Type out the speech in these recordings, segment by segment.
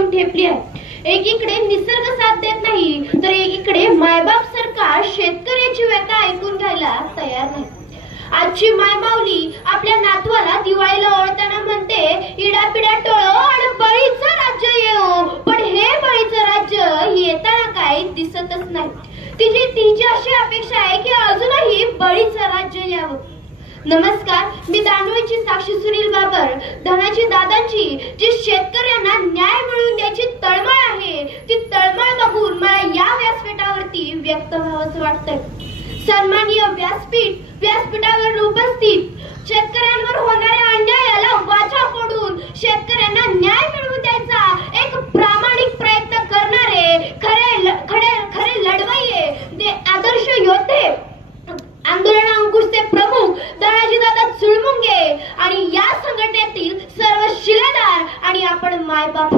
येऊन ठेपली आहे. एकीकडे निसर्ग साथ देत नाही तर एकीकडे मायबाप सरकार शेतकऱ्याची व्यथा ऐकून घ्यायला तयार नाही. आजची मायमाऊली आपल्या नातवाला दिवाळीला ओळखताना म्हणते, इडापिडा टोळो आणि बळीचं राज्य येऊ. पण हे बळीचं राज्य येताना काही दिसतच नाही. तिची अशी अपेक्षा आहे की अजूनही बळीचं राज्य यावं. नमस्कार, मी दानोळीची साक्षी सुनील बाबर. धनाजी दादांची जी शेतकऱ्यांना न्याय मिळवून द्यायची तळमळ आहे, ती तळमळ बघून मला या व्यासपीठावरती व्यक्त व्हावंसं वाटतंय. सन्माननीय व्यासपीठावर उपस्थित शेतकऱ्यांवर होणाऱ्या अन्यायाला वाचा फोडून शेतकऱ्यांना न्याय मिळवून द्यायचा एक प्रामाणिक प्रयत्न करणारे खरे लढवय्ये, ते आदर्श योद्धे, आंदोलन अंकुशचे प्रमुख धनाजीदादा चुळमुंगे आणि या संघटनेतील सर्व शिलेदार आणि आपण मायबाप.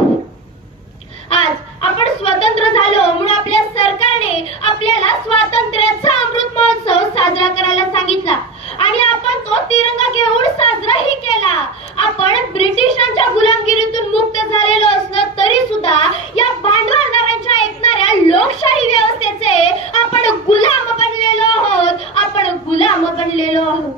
आज आपण स्वतंत्र झालो म्हणून आपल्या सरकारने आपल्याला स्वातंत्र्याचा अमृत महोत्सव साजरा करायला सांगितला आणि आपण तो तिरंगा घेऊन साजराही केला. आपण ब्रिटिशांच्या गुलामगिरीतून मुक्त झालेलो असलो तरी सुद्धा या भांडवलदारांच्या ऐकणाऱ्या लोकशाही व्यवस्थेचे आपण गुलाम बनलेलो आहोत.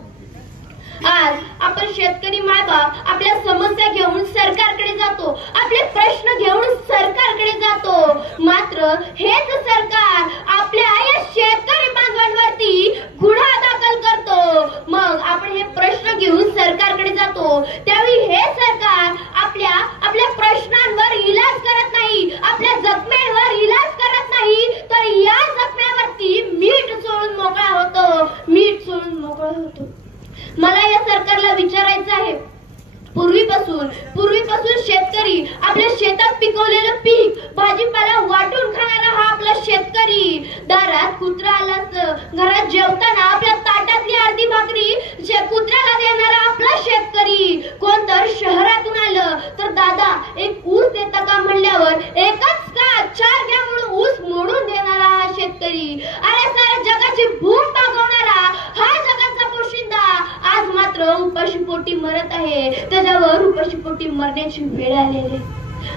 आज आपण शेतकरी मायबाप आपल्या समस्या घेऊन सरकारकडे जातो, आपले प्रश्न घेऊन सरकारकडे जातो. मात्र हेच सरकार आपल्या या शेतकरी बांधवांवरती गुन्हा दाखल करतो. मग आपण हे प्रश्न घेऊन सरकारकडे जातो त्यावेळी हे सरकार आपल्या प्रश्नांवर इलाज करत नाही, आपल्या जखमेवर इलाज करत नाही, तर या जखम्यावरती मीठ चोळून मोकळा होतो. मला या सरकारला विचारायचं आहे, पूर्वीपासून शेतकरी आपल्या शेतात पिकवलेलं पीक भाजीपाला वाटून खाणारा हा आपला शेतकरी, दारात कुत्रा आला घरात जेवताना आपल्या ताटातली अर्धी भाकरी कुत्र्याला देणारा आपला शेतकरी, कोण तर शहरातून आलं तर दादा एक ऊस देता का म्हणल्यावर एकच का 4 घ्या म्हणून ऊस मोडून देणारा हा शेतकरी, अरे साऱ्या जगाची भूक भागवणारा हा जगाचा पोशिंदा आज मात्र उपाशीपोटी मरत आहे. त्याच्यावर उपाशीपोटी मरण्याची वेळ आलेली.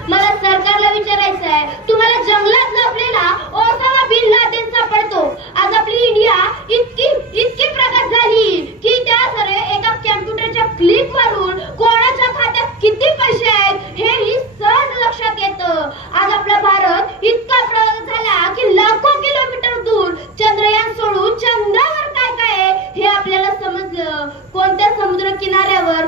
मला सरकारला विचारायचं आहे, तुम्हाला जंगलात लपलेला ओसामा बिन लादेन सापडतो. आज आपली इंडिया इतकी प्रगत झाली की त्या सर्व एका कॅम्प्युटरच्या क्लिक वरून कोणाच्या खात्यात किती पैसे आहेत हेही सहज लक्षात येतं. आज आपला भारत इतका प्रगत झाला की लाखो किलोमीटर दूर चंद्रयान सोडून चंद्रावर काय काय आहे हे आपल्याला समजलं. कोणत्या समुद्र किनाऱ्यावर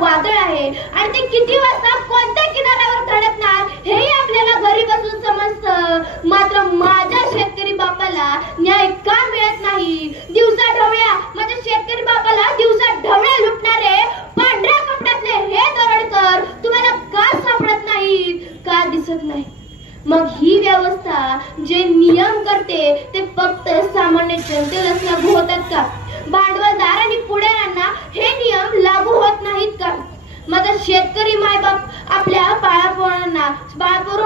वादळ आहे आणि ते किती वाजता कोणत्या किनाऱ्यावर धडकणार हेही आपल्याला घरी बसून समजतं. मात्र माझ्या शेतकरी बापाला न्याय का मिळत नाही? दिवसा ढवळ्या माझ्या शेतकरी बापाला दिवसा ढवळ्या लुटणारे पांढऱ्या कपड्यातले हे दरोडेखोर तुम्हाला का सापडत नाहीत, का दिसत नाही? मग ही व्यवस्था जे नियम करते ते फक्त सामान्य जनतेलाच लागू होतात का? भांडवलदार आणि पुढाऱ्यांना हे नियम लागू होत नाहीत का? माझा शेतकरी मायबाप आपल्या बाळापोरांना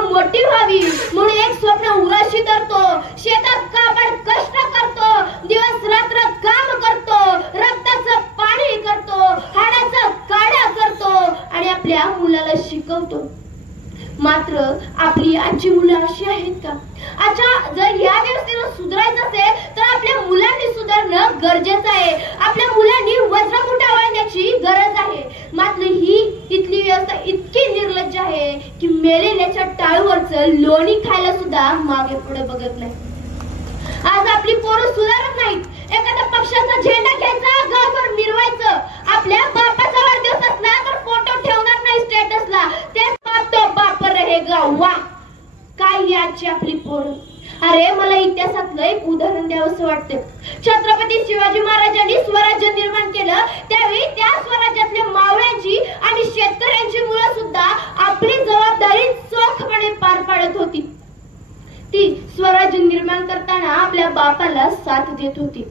मोठी व्हावी म्हणून एक स्वप्न उराशी धरतो, शेतात काबाड कष्ट करतो, दिवस रात्र काम करतो, रक्ताचं पाणी करतो, हाडाचं काढा करतो आणि आपल्या मुलाला शिकवतो. मात्र आपली आजची मुलं अशी आहेत का? अच्छा, जर या व्यवस्थेला सुधारायचं असेल तर आपल्या मुलांनी सुधारणं गरजेचं आहे. आपल्या मुलांनी वज्रमुठा वाढण्याची गरज आहे. मात्र ही इथली व्यवस्था इतकी निर्लज्ज आहे की मेलेल्याच्या टाळूवरचं लोणी खायला सुद्धा मागे पुढे बघत नाही. आज आपली पोरं सुधारत नाहीत. एखाद्या पक्षाचा झेंडा घ्यायचा, गावभर मिरवायचं. आपल्या बापाचा वाढदिवस असला तर फोटो ठेवणार नाही स्टेटसला. तेच बाप तो बाप रहेगा. वा, काय याची आपली पोरं. अरे मला इतिहासातलं एक उदाहरण द्यावंसं वाटतं. छत्रपती शिवाजी महाराजांनी स्वराज्य निर्माण केलं त्यावेळी त्या स्वराज्यातल्या मावळ्यांची आणि शेतकऱ्यांची मुलं सुद्धा आपली जबाबदारी चोखपणे पार पाडत होती. ती स्वराज्य निर्माण करताना आपल्या बापाला साथ देत होती.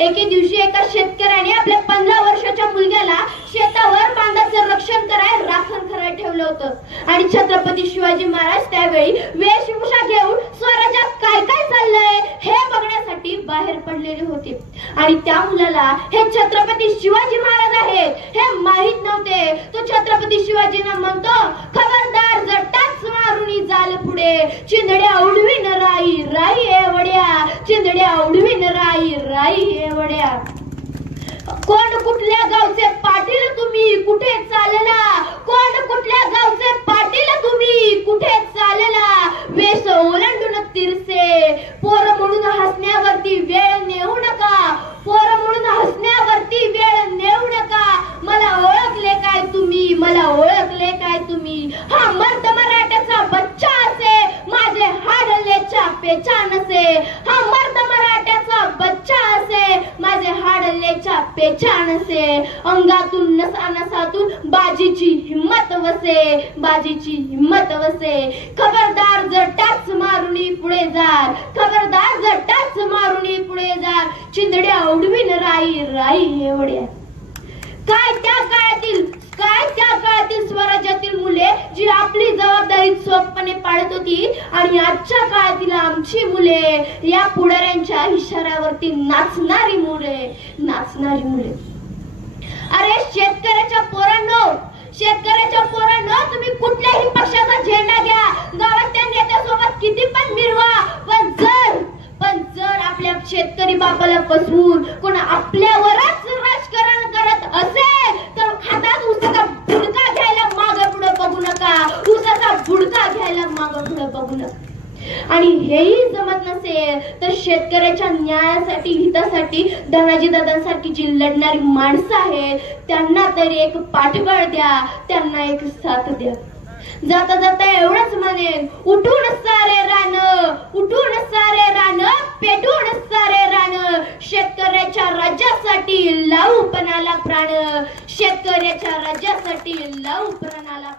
एके दिवशी एका शेतकऱ्याने आपल्या 15 वर्षाच्या मुलग्याला शेतावर बांधाचं रक्षण राखण करायला ठेवलं होतं आणि छत्रपती शिवाजी महाराज त्यावेळी वेशभूषा घेऊन स्वराज्यात काय काय चाललंय हे बघण्यासाठी बाहेर पडलेले होते. आणि त्या मुलाला हे छत्रपती शिवाजी महाराज आहेत हे माहित नव्हते. तो छत्रपती शिवाजींना म्हणतो, खबरदार चिंधड्या उडवीन राई राई एवढ्या, चिंधड्या उडवीन राई राई एवढ्या. कोण कुठल्या गावचे पाटील तुम्ही कुठे चालला, कोण कुठल्या गावचे पाटील तुम्ही कुठे चालला. वेश ओलांडून तिरसे पोर म्हणून हसण्यावरती वेळ नेऊ नका, पोर म्हणून हसण्यावरती वेळ नेऊ नका. मला ओळखले काय तुम्ही, मला ओळखले काय तुम्ही. हा मर्द मराठ्याचा बच्चा असे माझे हाडलेच्या पेचानसे, हा मर्द मराठ्याचा बच्चा असे माझे हाडलेच्या पेचानसे. अंगातून नसानसातून बाजीची हिम्मत वसे, बाजीची हिम्मत वसे. खबरदार जर टाच मारुनी पुढे जार, खबरदार जर टाच मारुनी पुढे जार. चिंधड्या उडवीन राई राई एवढ्या. काय त्या काळातील स्वराज्यातील मुले जी आपली जबाबदारी चोखपणे पाळत होती आणि आजच्या काळातील आमची मुले या पुढाऱ्यांच्या इशाऱ्यावरती नाचणारी मुले, नाचणारी मुले. अरे शेतकऱ्याच्या पोरांनो तुम्ही कुठल्याही पक्षाचा झेंडा घ्या, गावात त्या नेत्यासोबत किती पण मिरवा, पण जर आपल्या शेतकरी बापाला फसवून कोण आपल्यावरच राजकारण करत असेल तर हातात उसाचा बुडका घ्यायला मागे पुढे बघू नका, उसाचा बुडका घ्यायला मागे पुढे बघू नका. आणि हेही जमत नसेल तर शेतकऱ्याच्या न्यायासाठी हितासाठी धनाजी दादांसारखी जी लढणारी माणसं आहेत त्यांना तरी एक पाठबळ द्या, त्यांना एक साथ द्या. जाता जाता एवढंच म्हणेन, उठून सारे रान, उठून सारे रान, पेटून सारे रान. शेतकऱ्याच्या राज्यासाठी लावू पणाला प्राण, शेतकऱ्याच्या राज्यासाठी लावू प्राणाला